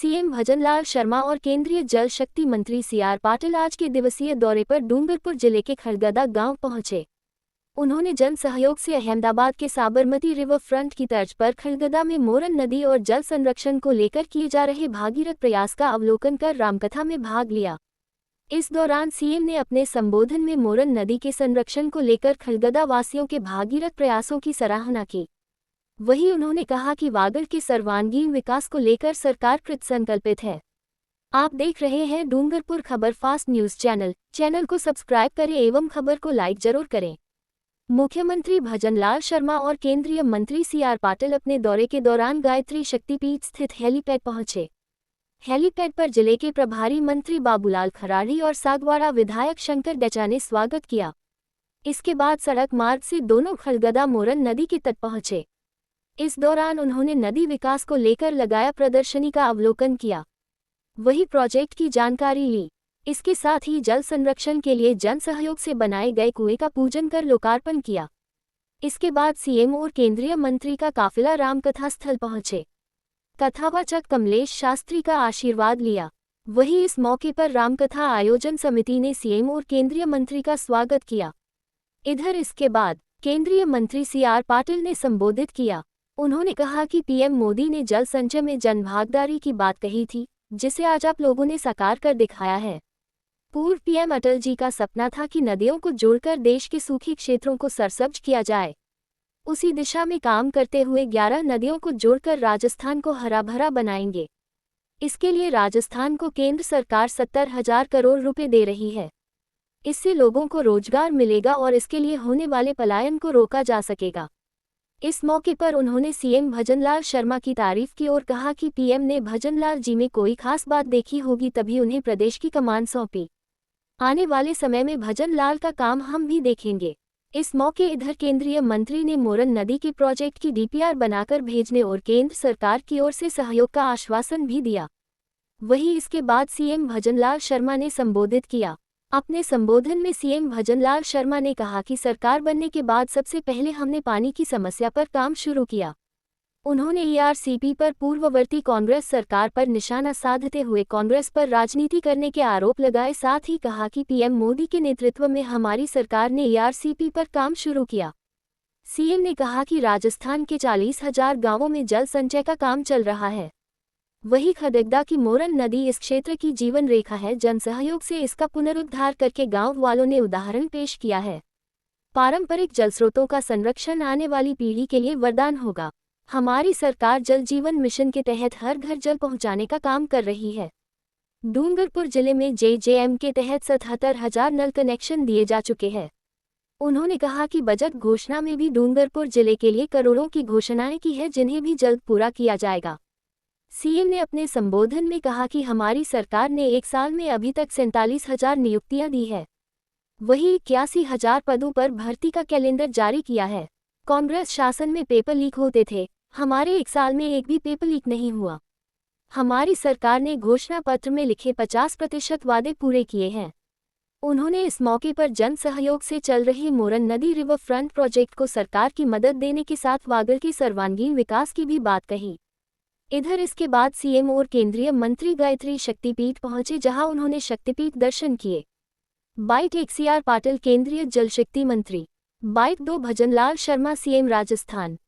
CM Bhajanlal Sharma और केंद्रीय जल शक्ति मंत्री सीआर पाटिल आज के दिवसीय दौरे पर डूंगरपुर जिले के खड़गदा गांव पहुंचे। उन्होंने जन सहयोग से अहमदाबाद के साबरमती रिवर फ्रंट की तर्ज पर खड़गदा में मोरन नदी और जल संरक्षण को लेकर किए जा रहे भागीरथ प्रयास का अवलोकन कर रामकथा में भाग लिया। इस दौरान सीएम ने अपने संबोधन में मोरन नदी के संरक्षण को लेकर खड़गदा वासियों के भागीरथ प्रयासों की सराहना की। वहीं उन्होंने कहा कि वागड़ के सर्वांगीण विकास को लेकर सरकार कृतसंकल्पित है। आप देख रहे हैं डूंगरपुर खबर फास्ट न्यूज चैनल को सब्सक्राइब करें एवं खबर को लाइक जरूर करें। मुख्यमंत्री भजनलाल शर्मा और केंद्रीय मंत्री सीआर पाटिल अपने दौरे के दौरान गायत्री शक्तिपीठ स्थित हेलीपैड पहुंचे। हेलीपैड पर जिले के प्रभारी मंत्री बाबूलाल खराड़ी और सागवाड़ा विधायक शंकर डचा ने स्वागत किया। इसके बाद सड़क मार्ग से दोनों खड़गदा मोरन नदी के तट पहुंचे। इस दौरान उन्होंने नदी विकास को लेकर लगाया प्रदर्शनी का अवलोकन किया। वही प्रोजेक्ट की जानकारी ली। इसके साथ ही जल संरक्षण के लिए जन सहयोग से बनाए गए कुएं का पूजन कर लोकार्पण किया। इसके बाद सीएम और केंद्रीय मंत्री का काफिला रामकथा स्थल पहुंचे। कथावाचक कमलेश शास्त्री का आशीर्वाद लिया। वहीं इस मौके पर रामकथा आयोजन समिति ने सीएम और केंद्रीय मंत्री का स्वागत किया। इधर इसके बाद केंद्रीय मंत्री सीआर पाटिल ने संबोधित किया। उन्होंने कहा कि पीएम मोदी ने जल संचय में जनभागीदारी की बात कही थी, जिसे आज आप लोगों ने साकार कर दिखाया है। पूर्व पीएम अटल जी का सपना था कि नदियों को जोड़कर देश के सूखे क्षेत्रों को सरसब्ज किया जाए। उसी दिशा में काम करते हुए 11 नदियों को जोड़कर राजस्थान को हरा भरा बनाएंगे। इसके लिए राजस्थान को केंद्र सरकार 70,000 करोड़ रुपए दे रही है। इससे लोगों को रोजगार मिलेगा और इसके लिए होने वाले पलायन को रोका जा सकेगा। इस मौके पर उन्होंने सीएम भजनलाल शर्मा की तारीफ की और कहा कि पीएम ने भजनलाल जी में कोई खास बात देखी होगी तभी उन्हें प्रदेश की कमान सौंपी। आने वाले समय में भजनलाल का काम हम भी देखेंगे। इस मौके इधर केंद्रीय मंत्री ने मोरन नदी के प्रोजेक्ट की डीपीआर बनाकर भेजने और केंद्र सरकार की ओर से सहयोग का आश्वासन भी दिया। वहीं इसके बाद सीएम भजनलाल शर्मा ने संबोधित किया। अपने संबोधन में सीएम भजनलाल शर्मा ने कहा कि सरकार बनने के बाद सबसे पहले हमने पानी की समस्या पर काम शुरू किया। उन्होंने ईआरसीपी पर पूर्ववर्ती कांग्रेस सरकार पर निशाना साधते हुए कांग्रेस पर राजनीति करने के आरोप लगाए। साथ ही कहा कि पीएम मोदी के नेतृत्व में हमारी सरकार ने ईआरसीपी पर काम शुरू किया। सीएम ने कहा कि राजस्थान के 40,000 गांवों में जल संचय का काम चल रहा है। वही खड़गदा की मोरन नदी इस क्षेत्र की जीवन रेखा है। जन सहयोग से इसका पुनरुद्धार करके गांव वालों ने उदाहरण पेश किया है। पारंपरिक जलस्रोतों का संरक्षण आने वाली पीढ़ी के लिए वरदान होगा। हमारी सरकार जल जीवन मिशन के तहत हर घर जल पहुंचाने का काम कर रही है। डूंगरपुर जिले में जेजेएम के तहत 77,000 नल कनेक्शन दिए जा चुके हैं। उन्होंने कहा कि बजट घोषणा में भी डूंगरपुर जिले के लिए करोड़ों की घोषणाएं की है, जिन्हें भी जल्द पूरा किया जाएगा। सीएम ने अपने संबोधन में कहा कि हमारी सरकार ने एक साल में अभी तक 47,000 नियुक्तियां दी है। वही 81,000 पदों पर भर्ती का कैलेंडर जारी किया है। कांग्रेस शासन में पेपर लीक होते थे, हमारे एक साल में एक भी पेपर लीक नहीं हुआ। हमारी सरकार ने घोषणा पत्र में लिखे 50% वादे पूरे किए हैं। उन्होंने इस मौके पर जन सहयोग से चल रही मोरन नदी रिवर फ्रंट प्रोजेक्ट को सरकार की मदद देने के साथ वागड़ के सर्वांगीण विकास की भी बात कही। इधर इसके बाद सीएम और केंद्रीय मंत्री गायत्री शक्तिपीठ पहुंचे, जहां उन्होंने शक्तिपीठ दर्शन किए। बाइट 1 सीआर पाटिल केंद्रीय जल शक्ति मंत्री। Byte 2 Bhajanlal Sharma CM Rajasthan.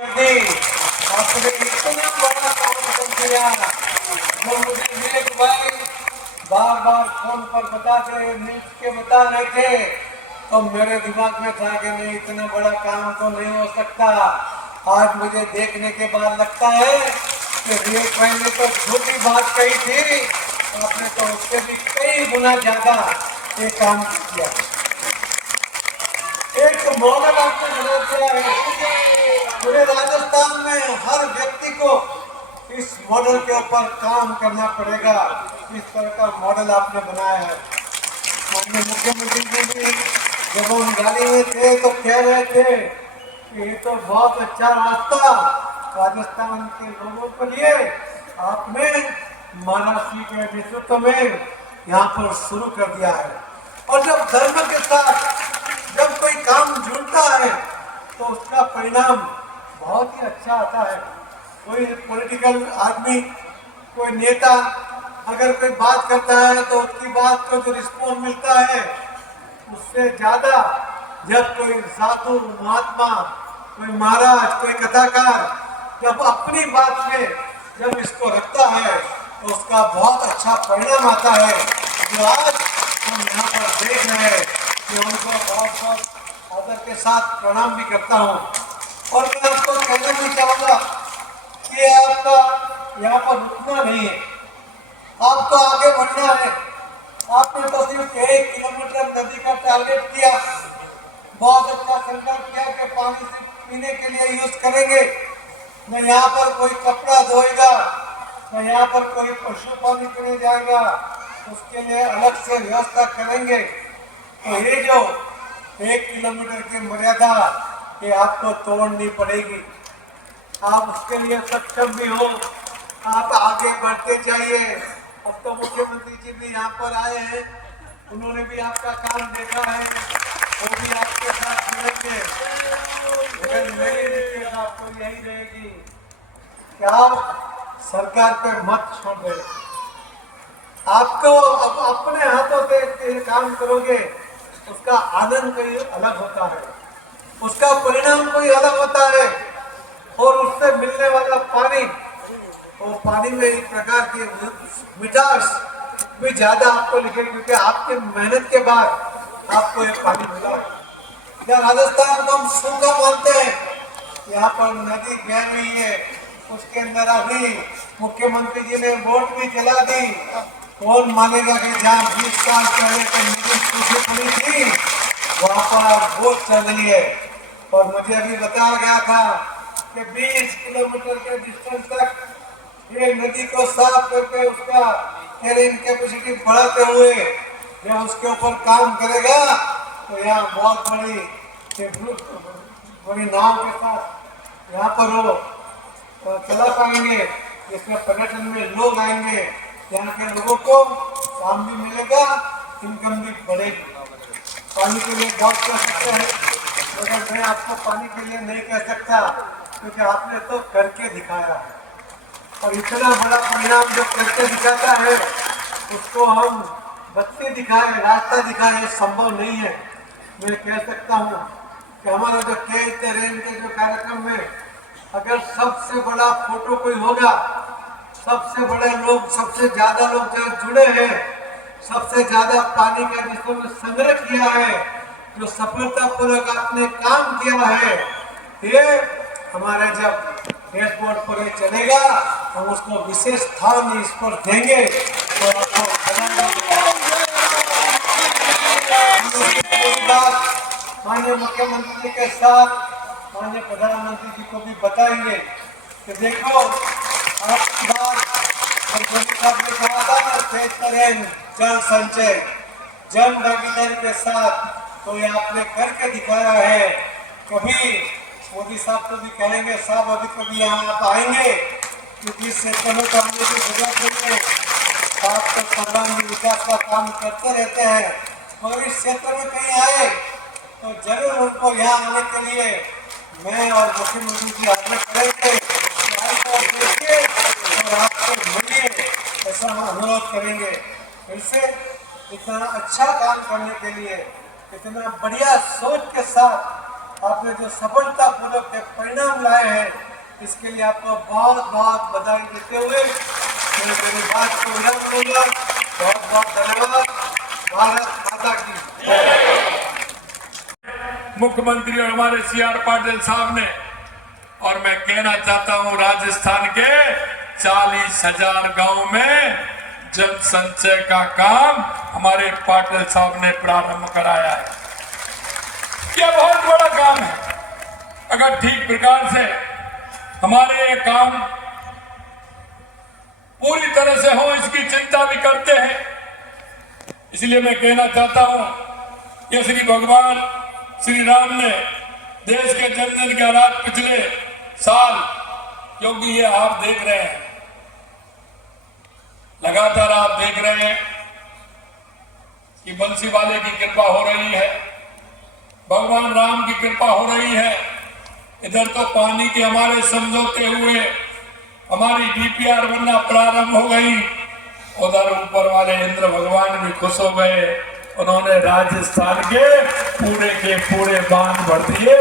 आपने इतना बड़ा काम कर दिया जो मुझे विवेक भाई बार बार फोन पर बता रहे थे, तो मेरे दिमाग में था कि नहीं, इतना बड़ा काम तो नहीं हो सकता। आज मुझे देखने के बाद लगता है कि विवेक भाई ने तो छोटी बात कही थी, आपने तो उससे भी कई गुना ज्यादा ये काम किया। एक मॉडल आपने बना दिया है पूरे राजस्थान में। हर व्यक्ति को इस मॉडल के ऊपर काम करना पड़ेगा। इस तरह का मॉडल आपने बनाया है। माननीय मुख्यमंत्री जी भी जब हम गाड़ी में थे तो कह रहे थे कि ये तो बहुत अच्छा रास्ता राजस्थान के लोगों के लिए आपने महाराष्ट्र के नेतृत्व में यहाँ पर शुरू कर दिया है। और जब धर्म के साथ जब कोई काम जुड़ता है तो उसका परिणाम बहुत ही अच्छा आता है। कोई पॉलिटिकल आदमी, कोई नेता अगर कोई बात करता है तो उसकी बात को जो रिस्पॉन्स मिलता है उससे ज्यादा जब कोई साधु महात्मा, कोई महाराज, कोई कथाकार जब अपनी बात में जब इसको रखता है तो उसका बहुत अच्छा परिणाम आता है, जो आज हम यहाँ पर देख रहे हैं। कि उनको बहुत बहुत आदर के साथ प्रणाम भी करता हूँ। और मैं आपको कहना भी चाहूँगा कि आपका यहाँ पर रुकना नहीं है, आपको आगे बढ़ना है। आपने तो सिर्फ 1 किलोमीटर नदी का टारगेट किया, बहुत अच्छा संकल्प किया कि पानी सिर्फ पीने के लिए यूज करेंगे, न यहाँ पर कोई कपड़ा धोएगा, न यहाँ पर कोई पशु पानी पीने जाएगा, उसके लिए अलग से व्यवस्था करेंगे। तो ये जो 1 किलोमीटर की मर्यादा ये आपको तोड़नी पड़ेगी। आप उसके लिए सक्षम भी हो, आप आगे बढ़ते जाइए। अब तो मुख्यमंत्री जी भी यहाँ पर आए हैं, उन्होंने भी आपका काम देखा है, वो भी आपके साथ मिलेंगे। लेकिन मेरी रिक्वेस्ट आपको यही रहेगी कि आप सरकार पे मत छोड़ दें। आपको अपने हाथों से काम करोगे, उसका आनंद कोई अलग होता है, उसका परिणाम कोई अलग होता है। और उससे मिलने वाला पानी, वो पानी में एक प्रकार की मिठास भी ज्यादा आपको लिखेगी, क्योंकि आपके मेहनत के बाद आपको ये पानी मिला है। या राजस्थान को हम सूखा मानते हैं, यहाँ पर नदी बह रही है, उसके अंदर अभी मुख्यमंत्री जी ने बोट भी जला दी। कौन मानेगा कि जहाँ 20 साल पहले तो नदी सूखी पड़ी थी, वहाँ पर बोट चल रही है। और मुझे अभी बताया गया था कि 20 किलोमीटर के डिस्टेंस तक ये नदी को साफ करके उसका कैरिंग कैपेसिटी बढ़ाते हुए जब उसके ऊपर काम करेगा तो यहाँ बहुत बड़ी नाव के साथ यहाँ पर वो चला पाएंगे, जिसमें पर्यटन में लोग आएंगे, यहाँ के लोगों को काम भी मिलेगा, इनकम भी बढ़ेगी। पानी के लिए बहुत कह सकते हैं, मगर मैं आपको पानी के लिए नहीं कह सकता, क्योंकि आपने तो करके दिखाया है। और इतना बड़ा परिणाम जो करके दिखाता है उसको हम बत्ती दिखाए, रास्ता दिखाए, संभव नहीं है। मैं कह सकता हूँ कि हमारा जो खेत रेन के जो कार्यक्रम में अगर सबसे बड़ा फोटो कोई होगा, सबसे बड़े लोग, सबसे ज्यादा लोग जो जुड़े हैं, सबसे ज्यादा पानी का जिसमें संग्रह किया है, जो सफलतापूर्वक आपने काम किया है, ये हमारे जब डैशबोर्ड पर ये चलेगा हम उसको विशेष स्थान इस पर देंगे। तो माननीय मुख्यमंत्री जी के साथ माननीय प्रधानमंत्री जी को भी बताएंगे कि देखो आपकी बात साहब ने कहा था ना, खेत करें जल संचय, जन भागीदारी के साथ, तो ये आपने करके दिखाया है। कभी मोदी साहब को भी कहेंगे साहब अभी कभी यहाँ आप आएंगे, क्योंकि इस क्षेत्र में तो हमने भी जरूरत नहीं है, आप तो सर्वांगीण विकास का काम करते रहते हैं, मगर इस क्षेत्र में कहीं आए तो जरूर उनको यहाँ आने के लिए मैं और मुख्यमंत्री जी आग्रह करेंगे और आपको मिलिए, ऐसा हम अनुरोध करेंगे। फिर से इतना अच्छा काम करने के लिए, इतना बढ़िया सोच के साथ आपने जो सफलतापूर्वक एक परिणाम लाए हैं, इसके लिए आपको बहुत बहुत बधाई देते हुए मैं मेरी बात को विराम दूंगा। बहुत बहुत धन्यवाद। भारत माता की। मुख्यमंत्री और हमारे CR पाटिल साहब ने, और मैं कहना चाहता हूं राजस्थान के 40,000 गांव में जल संचय का काम हमारे पाटिल साहब ने प्रारंभ कराया है। यह बहुत बड़ा काम है। अगर ठीक प्रकार से हमारे ये काम पूरी तरह से हो, इसकी चिंता भी करते हैं। इसलिए मैं कहना चाहता हूं, ये श्री भगवान श्री राम ने देश के जन जन के हालात पिछले साल, क्योंकि ये आप देख रहे हैं, लगातार आप देख रहे हैं कि बंसी वाले की कृपा हो रही है, भगवान राम की कृपा हो रही है। इधर तो पानी के हमारे समझौते हुए हमारी DPR बनना प्रारंभ हो गई, उधर ऊपर वाले इंद्र भगवान भी खुश हो गए, उन्होंने राजस्थान के पूरे बांध भर दिए।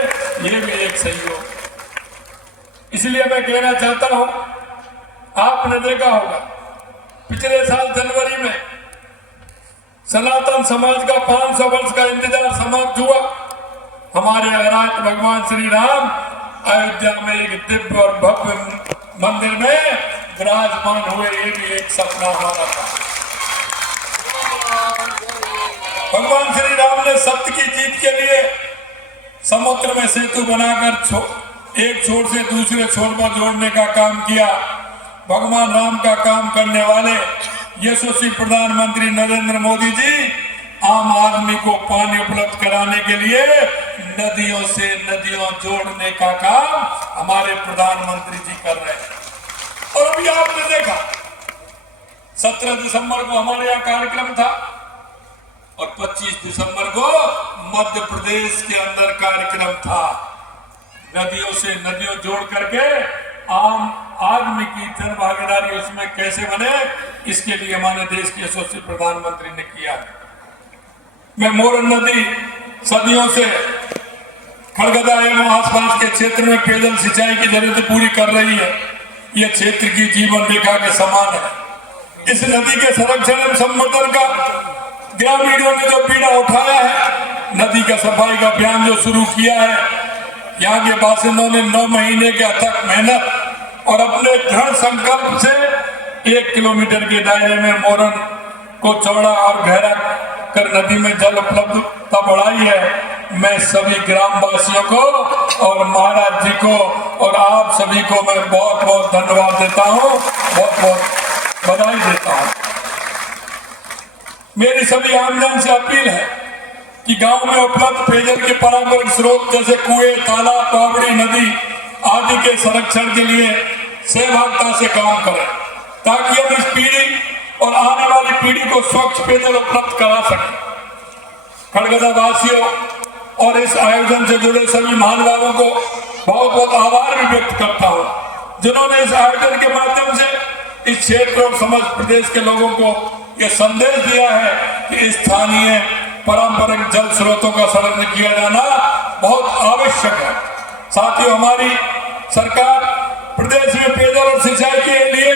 ये भी एक सहयोग। इसलिए मैं कहना चाहता हूं, आपने देखा होगा पिछले साल जनवरी में सनातन समाज का 500 वर्ष का इंतजार समाप्त हुआ। हमारे आराध्य भगवान श्री राम अयोध्या में एक दिव्य और भव्य मंदिर में विराजमान हुए। ये भी एक सपना हमारा था। भगवान श्री राम ने सत्य की जीत के लिए समुद्र में सेतु बनाकर एक छोर से दूसरे छोर पर जोड़ने का काम किया। भगवान राम का काम करने वाले यशस्वी प्रधानमंत्री नरेंद्र मोदी जी आम आदमी को पानी उपलब्ध कराने के लिए नदियों से नदियों जोड़ने का काम हमारे प्रधानमंत्री जी कर रहे हैं। और अभी आपने देखा 17 दिसंबर को हमारे यहाँ कार्यक्रम था और 25 दिसंबर को मध्य प्रदेश के अंदर कार्यक्रम था। नदियों से नदियों जोड़ करके आम आदमी की जन भागीदारी उसमें कैसे बने, इसके लिए हमारे देश के यशस्वी प्रधानमंत्री ने किया। मैं मोरन नदी सदियों से खड़गदा एवं आसपास के क्षेत्र में पेयजल सिंचाई की जरूरत पूरी कर रही है। यह क्षेत्र की जीवन रेखा के समान है। इस नदी के संरक्षण एवं संवर्धन का ग्रामीणों ने जो पीड़ा उठाया है, नदी का सफाई का अभियान जो शुरू किया है, यहाँ के बासिंदों ने 9 महीने के अथक मेहनत और अपने दृढ़ संकल्प से 1 किलोमीटर के दायरे में मोरन को चौड़ा और गहरा कर नदी में जल उपलब्धता बढ़ाई है। मैं सभी ग्रामवासियों को और महाराज जी को और आप सभी को मैं बहुत बहुत धन्यवाद देता हूँ, बहुत बहुत बधाई देता हूँ। मेरी सभी आमजन से अपील है कि गांव में उपलब्ध पेयजल के पारंपरिक स्रोत जैसे कुएं, तालाब, पावड़ी, नदी आदि के संरक्षण के लिए सहभागिता से काम करें, ताकि हम इस पीढ़ी और आने वाली पीढ़ी को स्वच्छ पेयजल उपलब्ध करा सकें। खड़गदा वासियों और इस आयोजन से जुड़े सभी महानुभावों को बहुत बहुत आभार भी व्यक्त करता हूँ, जिन्होंने इस आयोजन के माध्यम से इस क्षेत्र और समस्त प्रदेश के लोगों को यह संदेश दिया है कि स्थानीय पारंपरिक जल स्रोतों का संरक्षण किया जाना बहुत आवश्यक है। साथियों, हमारी सरकार प्रदेश में पेयजल और सिंचाई के लिए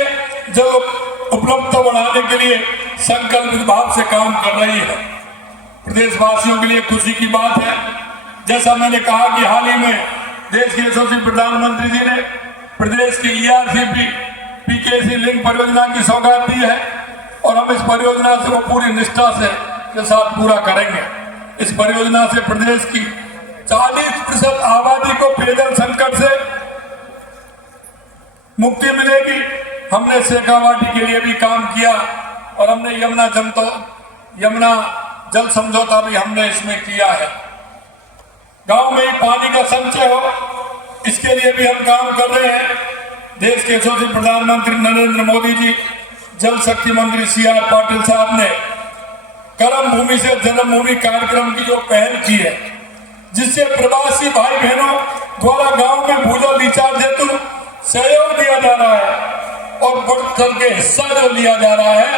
जल उपलब्धता बढ़ाने के लिए संकल्पित भाव से काम कर रही है। प्रदेशवासियों के लिए खुशी की बात है, जैसा मैंने कहा कि हाल ही में देश के यशस्वी प्रधानमंत्री जी ने प्रदेश की ERCP PKC लिंक परियोजना की सौगात दी है और हम इस परियोजना से वो पूरी निष्ठा से के साथ पूरा करेंगे। इस परियोजना से प्रदेश की 40% आबादी को पेयजल संकट से मुक्ति मिलेगी। हमने शेखावाटी के लिए भी काम किया और हमने यमुना जल समझौता भी हमने इसमें किया है। गांव में पानी का संचय हो, इसके लिए भी हम काम कर रहे हैं। देश के यशस्वी प्रधानमंत्री नरेंद्र मोदी जी, जल शक्ति मंत्री CR पाटिल साहब ने कर्म भूमि से जन्मभूमि कार्यक्रम की जो पहल की है, जिससे प्रवासी भाई बहनों द्वारा गांव में भूजल रिचार्ज हेतु सहयोग दिया जा रहा है और बढ़ चढ़ के हिस्सा जो लिया जा रहा है,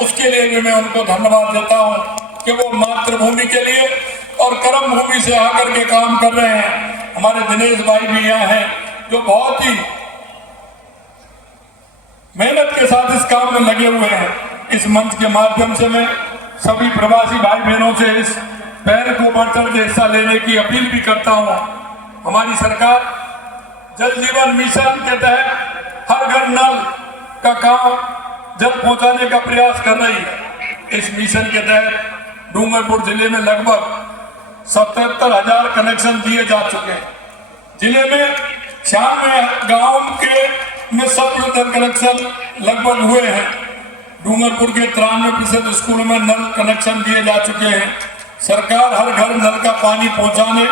उसके लिए भी मैं उनको धन्यवाद देता हूं कि वो मातृभूमि के लिए और कर्म भूमि से आकर के काम कर रहे हैं। हमारे दिनेश भाई भी यहाँ हैं जो बहुत ही मेहनत के साथ इस काम में लगे हुए हैं। इस मंच के माध्यम से मैं सभी प्रवासी भाई बहनों से इस पहल को बढ़ चढ़ के हिस्सा लेने की अपील भी करता हूँ। हमारी सरकार जल जीवन मिशन के तहत हर घर नल का काम जल पहुंचाने का प्रयास कर रही है। इस मिशन के तहत डूंगरपुर जिले में लगभग 77,000 कनेक्शन दिए जा चुके हैं। जिले में 96 गांव के में 100% कनेक्शन लगभग हुए हैं। डूंगरपुर के 93% स्कूलों में नल कनेक्शन दिए जा चुके हैं। सरकार हर घर नल का पानी पहुंचाने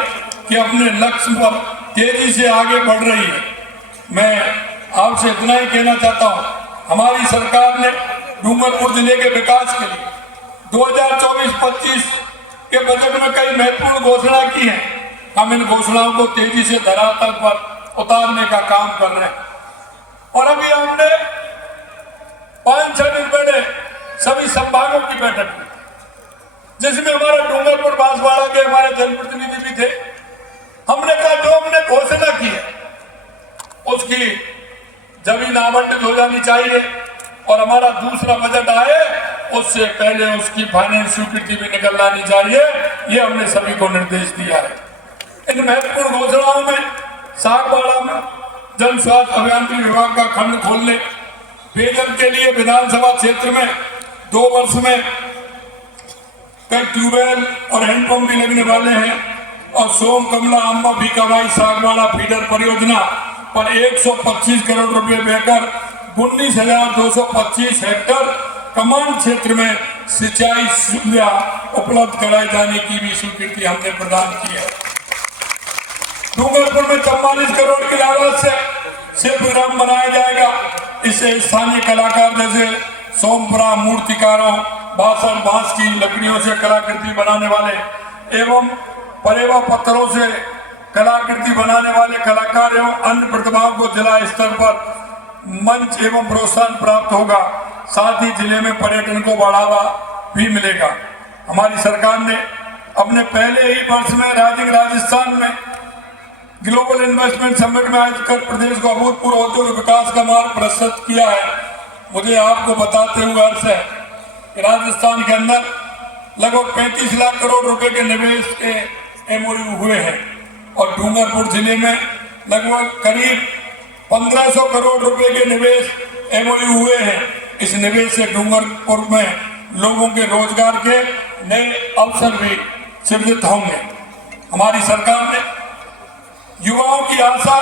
के अपने लक्ष्य पर तेजी से आगे बढ़ रही है। मैं आपसे इतना ही कहना चाहता हूं, हमारी सरकार ने डूंगरपुर जिले के विकास के लिए 2024-25 के बजट में कई महत्वपूर्ण घोषणा की है। हम इन घोषणाओं को तेजी से धरातल पर उतारने का काम कर रहे हैं। और अभी हमने 5-6 दिन पहले सभी संभागों की बैठक की, जिसमें हमारा डूंगरपुर बांसवाड़ा के हमारे जनप्रतिनिधि भी थे। हमने कहा जो हमने घोषणा की है उसकी जमीन आवंटित हो जानी चाहिए और हमारा दूसरा बजट आए उससे पहले उसकी फाइनेंस स्वीकृति भी निकल आनी चाहिए। ये हमने सभी को निर्देश दिया है। इन महत्वपूर्ण घोषणाओं में सागवाड़ा में जन स्वास्थ्य अभियांत्रिकी विभाग का खंड खोलने, पेयजल के लिए विधानसभा क्षेत्र में 2 वर्ष में कई ट्यूबवेल और हैंडपंप भी लगने वाले हैं और सोम कमला अम्बा भीकाबाई सागवाड़ा फीडर परियोजना पर 125 करोड़ रुपए देकर 19,225 हेक्टेयर कमांड क्षेत्र में सिंचाई सुविधा उपलब्ध कराए जाने की भी स्वीकृति हमने प्रदान की है। डूंगरपुर में 44 करोड़ की लागत से शिल्पग्राम बनाया जाएगा। इसे स्थानीय कलाकार जैसे सोमपुरा मूर्तिकारों, बांसर बांस की लकड़ियों से कलाकृति बनाने वाले एवं परेवा पत्थरों से कलाकृति बनाने वाले कलाकार एवं अन्य प्रतिभाओं को जिला स्तर पर मंच एवं प्रोत्साहन प्राप्त होगा। साथ ही जिले में पर्यटन को बढ़ावा भी मिलेगा। हमारी सरकार ने अपने पहले ही वर्ष में राजस्थान में ग्लोबल इन्वेस्टमेंट समिट में आयोजित कर प्रदेश को अभूतपूर्व औद्योगिक विकास का मार्ग प्रशस्त किया है। मुझे आपको बताते हुए हर्ष है कि राजस्थान के अंदर लगभग 35 लाख करोड़ रुपए के निवेश के एमओयू हुए हैं और डूंगरपुर जिले में लगभग करीब 1500 करोड़ रुपए के निवेश एमओयू हुए हैं। इस निवेश से डूंगरपुर में लोगों के रोजगार के नए अवसर भी सृजित होंगे। हमारी सरकार ने युवाओं की आशा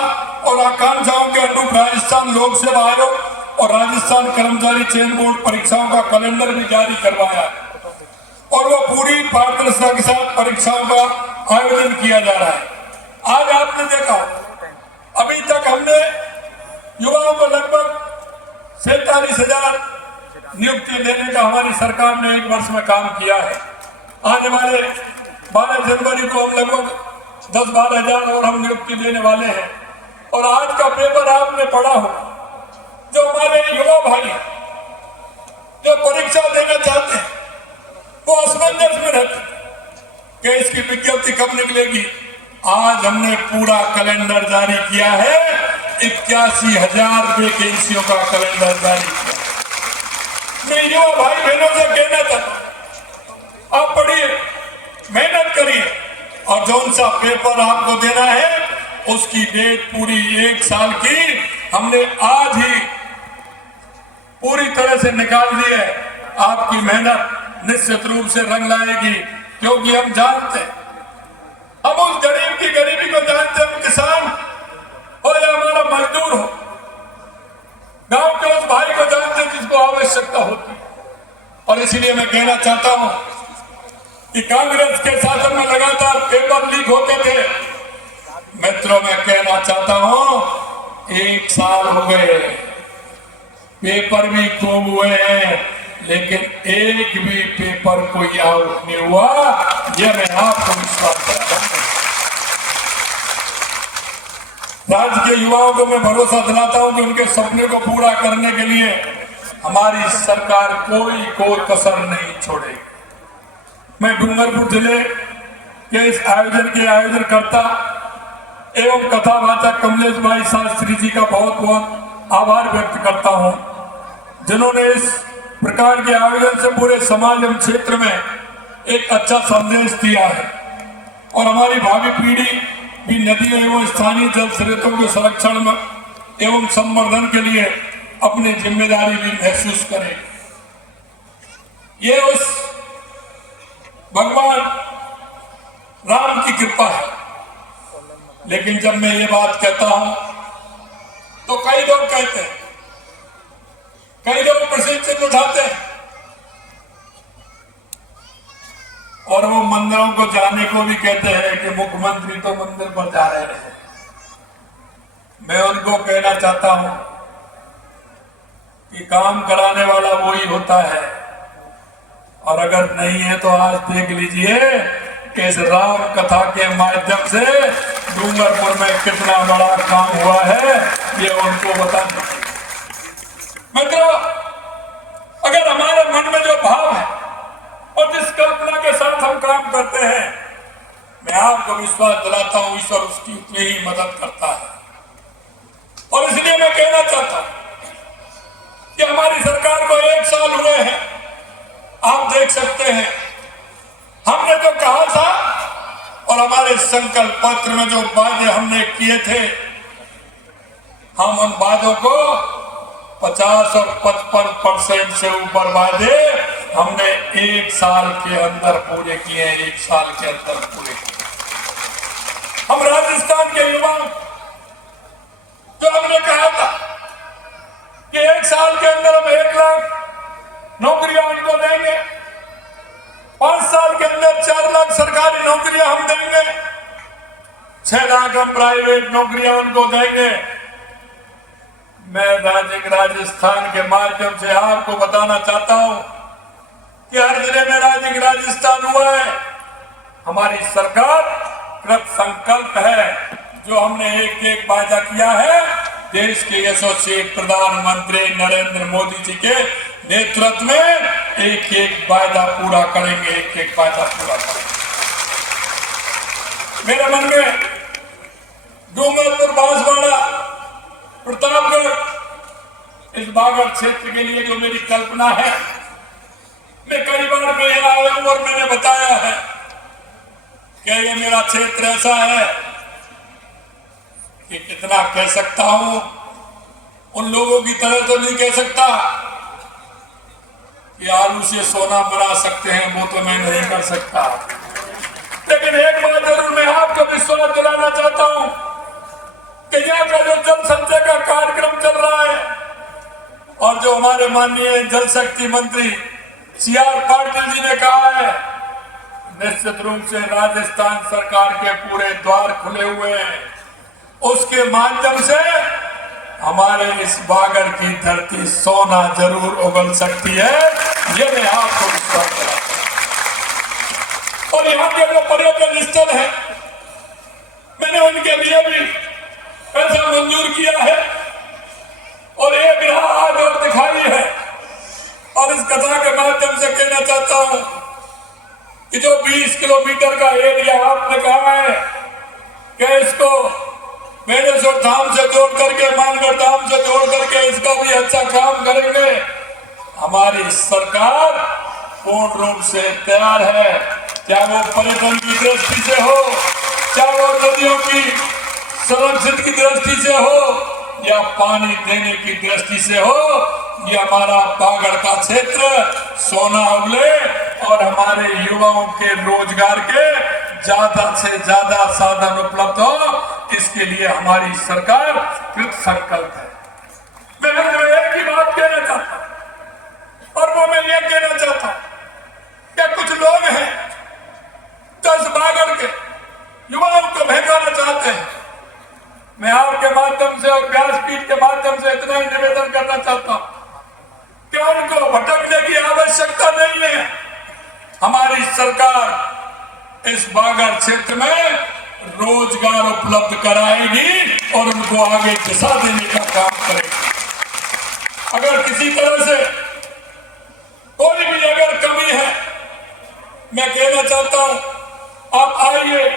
और आकांक्षाओं के अनुरूप राजस्थान लोक सेवा आयोग और राजस्थान कर्मचारी चयन बोर्ड परीक्षाओं का कैलेंडर भी जारी करवाया और वो पूरी पारदर्शिता के साथ परीक्षाओं का आयोजन किया जा रहा है। आज आपने देखा अभी तक हमने युवाओं को लगभग 47,000 नियुक्ति देने का हमारी सरकार ने 1 वर्ष में काम किया है। आने वाले 12 जनवरी को हम लगभग 10-12,000 और हम नियुक्ति देने वाले हैं। और आज का पेपर आपने पढ़ा हो, जो हमारे युवा भाई हैं जो परीक्षा देना चाहते हैं वो असमंजस में रहते कि इसकी विज्ञप्ति कब निकलेगी। आज हमने पूरा कैलेंडर जारी किया है, 81,000 वैकेंसियों का कैलेंडर जारी किया। मैं युवा भाई बहनों से कहना चाहता हूं, आप पढ़िए, मेहनत करिए और जौन सा पेपर आपको देना है उसकी डेट पूरी 1 साल की हमने आज ही पूरी तरह से निकाल दी है। आपकी मेहनत निश्चित रूप से रंग लाएगी, क्योंकि हम जानते हैं, हम उस गरीब की गरीबी को जानते हैं, किसान हो या हमारा मजदूर हो, गांव के उस भाई को जानते हैं जिसको आवश्यकता होती है। और इसलिए मैं कहना चाहता हूं कि कांग्रेस के शासन में लगातार पेपर लीक होते थे। मित्रों, मैं कहना चाहता हूं 1 साल हो गए, पेपर भी खूब हुए हैं, लेकिन एक भी पेपर कोई आउट नहीं हुआ। यह मैं आपको विश्वास करता हूं। राज्य के युवाओं को मैं भरोसा दिलाता हूं कि उनके सपने को पूरा करने के लिए हमारी सरकार कोई कसर नहीं छोड़ेगी। मैं डूंगरपुर जिले कि इस आयोजन के आयोजनकर्ता एवं कथावाचक कमलेश भाई शास्त्री जी का बहुत बहुत आभार व्यक्त करता हूं, जिन्होंने इस प्रकार के आयोजन से पूरे समाज एवं क्षेत्र में एक अच्छा संदेश दिया है और हमारी भावी पीढ़ी भी नदियों एवं स्थानीय जल स्रोतों के संरक्षण में एवं संवर्धन के लिए अपनी जिम्मेदारी भी महसूस करे। ये उस भगवान राम की कृपा है। लेकिन जब मैं ये बात कहता हूं तो कई लोग कहते हैं, कई लोग प्रसिद्ध चिन्ह उठाते हैं और वो मंदिरों को जाने को भी कहते हैं कि मुख्यमंत्री तो मंदिर पर जा रहे हैं। मैं उनको कहना चाहता हूं कि काम कराने वाला वही होता है, और अगर नहीं है तो आज देख लीजिए कि इस राम कथा के माध्यम से डूंगरपुर में कितना बड़ा काम हुआ है, ये उनको बताना। मित्रों, अगर हमारे मन में जो भाव है और जिस कल्पना के साथ हम काम करते हैं, मैं आपको विश्वास दिलाता हूं ईश्वर उसकी उतनी ही मदद करता है। और इसलिए मैं कहना चाहता हूं कि हमारी सरकार को 1 साल हुए हैं। आप देख सकते हैं हमने जो कहा था और हमारे संकल्प पत्र में जो वादे हमने किए थे, हम उन वादों को 50 और 55% से ऊपर वादे हमने 1 साल के अंदर पूरे किए। 1 साल के अंदर पूरे किए। हम राजस्थान के युवाओं जो हमने कहा था कि 1 साल के अंदर हम 1 लाख नौकरियां उनको देंगे, 5 साल के अंदर 4 लाख सरकारी नौकरियां हम देंगे, 6 लाख हम प्राइवेट नौकरियां उनको देंगे। मैं राजस्थान के माध्यम से आपको बताना चाहता हूं कि हर जिले में राजस्थान हुआ है। हमारी सरकार कृत संकल्प है, जो हमने एक वादा किया है, देश के यशस्वी प्रधानमंत्री नरेंद्र मोदी जी के नेतृत्व में एक वादा पूरा करेंगे, एक वादा पूरा करेंगे। मेरे मन में डूंगरपुर, बांसवाड़ा, प्रतापगढ़, इस बागड़ क्षेत्र के लिए जो मेरी कल्पना है, मैं कई बार मैं यहाँ आया हूं और मैंने बताया है कि ये मेरा क्षेत्र ऐसा है कि कितना कह सकता हूं, उन लोगों की तरह तो नहीं कह सकता कि आलू से सोना बना सकते हैं, वो तो मैं नहीं कर सकता। लेकिन एक बात जरूर मैं आपको विश्वास दिलाना चाहता हूं कि यहाँ का जो जल संचय का कार्यक्रम चल रहा है और जो हमारे माननीय जल शक्ति मंत्री CR पाटिल जी ने कहा है, निश्चित रूप से राजस्थान सरकार के पूरे द्वार खुले हुए हैं। उसके माध्यम से हमारे इस बागड़ की धरती सोना जरूर उगल सकती है, ये मैं आपको विश्वास दिलाता हूं। और यहाँ के जो पर्यटन स्थल है, मैंने उनके लिए भी पैसा मंजूर किया है और एक राह आज और दिखाई है। और इस कथा के माध्यम से कहना चाहता हूं कि जो 20 किलोमीटर का एरिया आपने कहा है कि इसको बेनेश्वर धाम से जोड़ करके, मानगढ़ धाम से जोड़ करके इसका भी अच्छा काम करेंगे, हमारी सरकार पूर्ण रूप से तैयार है। चाहे वो पर्यटन की दृष्टि से हो, चाहे वो नदियों की संरक्षण की दृष्टि से हो, या पानी देने की दृष्टि से हो, ये हमारा बागड़ का क्षेत्र सोना उगले और हमारे युवाओं के रोजगार के ज्यादा से ज्यादा साधन उपलब्ध हो, इसके लिए हमारी सरकार कृत संकल्प है। मैं एक ही बात कहना चाहता हूं और वो मैं ये कहना चाहता हूं कि कुछ लोग हैं जो इस बागड़ के युवाओं को बहकाना चाहते हैं। मैं आपके माध्यम से और व्यासपीठ के माध्यम से इतना ही निवेदन करना चाहता हूं कि उनको भटकने की आवश्यकता नहीं है। हमारी सरकार इस बागड़ क्षेत्र में रोजगार उपलब्ध कराएगी और उनको आगे दिशा देने का काम करेगी। अगर किसी तरह से कोई भी अगर कमी है, मैं कहना चाहता हूं आप आइए,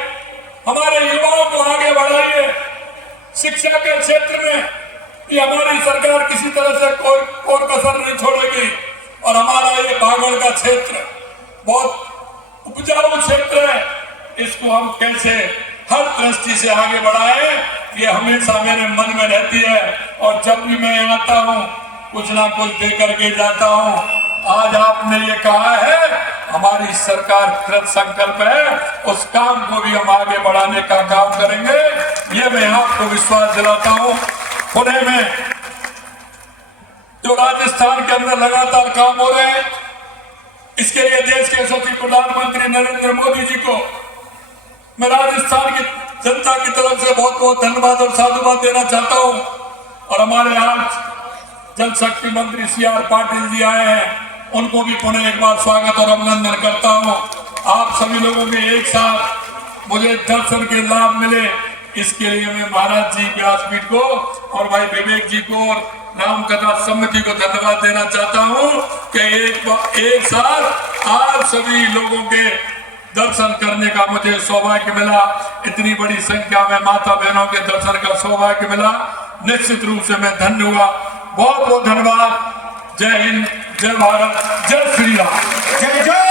हमारे युवाओं को आगे बढ़ाइए शिक्षा के क्षेत्र में। ये हमारी सरकार किसी तरह से कोई कसर नहीं छोड़ेगी। और हमारा ये बागड़ का क्षेत्र बहुत उपजाऊ क्षेत्र है, इसको हम कैसे हर दृष्टि से आगे बढ़ाए, ये हमेशा मेरे मन में रहती है। और जब भी मैं आता हूँ कुछ ना कुछ दे करके जाता हूँ। आज आपने ये कहा है, हमारी सरकार कृत संकल्प है, उस काम को भी हम आगे बढ़ाने का काम करेंगे, ये मैं आपको विश्वास दिलाता हूँ। पुणे में जो राजस्थान के अंदर लगातार काम हो रहे हैं, इसके लिए देश के यशस्वी प्रधानमंत्री नरेंद्र मोदी जी को मैं राजस्थान की जनता की तरफ से बहुत बहुत धन्यवाद और साधुवाद देना चाहता हूं। और हमारे आज जल शक्ति मंत्री CR पाटिल जी आए हैं, उनको भी पुनः एक बार स्वागत और अभिनंदन करता हूं। आप सभी लोगों के एक साथ मुझे दर्शन के लाभ मिले, इसके लिए मैं महाराज जी व्यासपीठ को और भाई विवेक जी को और राम कथा समिति को धन्यवाद देना चाहता हूं कि एक साथ आप सभी लोगों के दर्शन करने का मुझे सौभाग्य मिला। इतनी बड़ी संख्या में माता बहनों के दर्शन का सौभाग्य मिला, निश्चित रूप से मैं धन्य हुआ। बहुत बहुत धन्यवाद। जय हिंद, जय भारत, जय श्री राम। जय जय।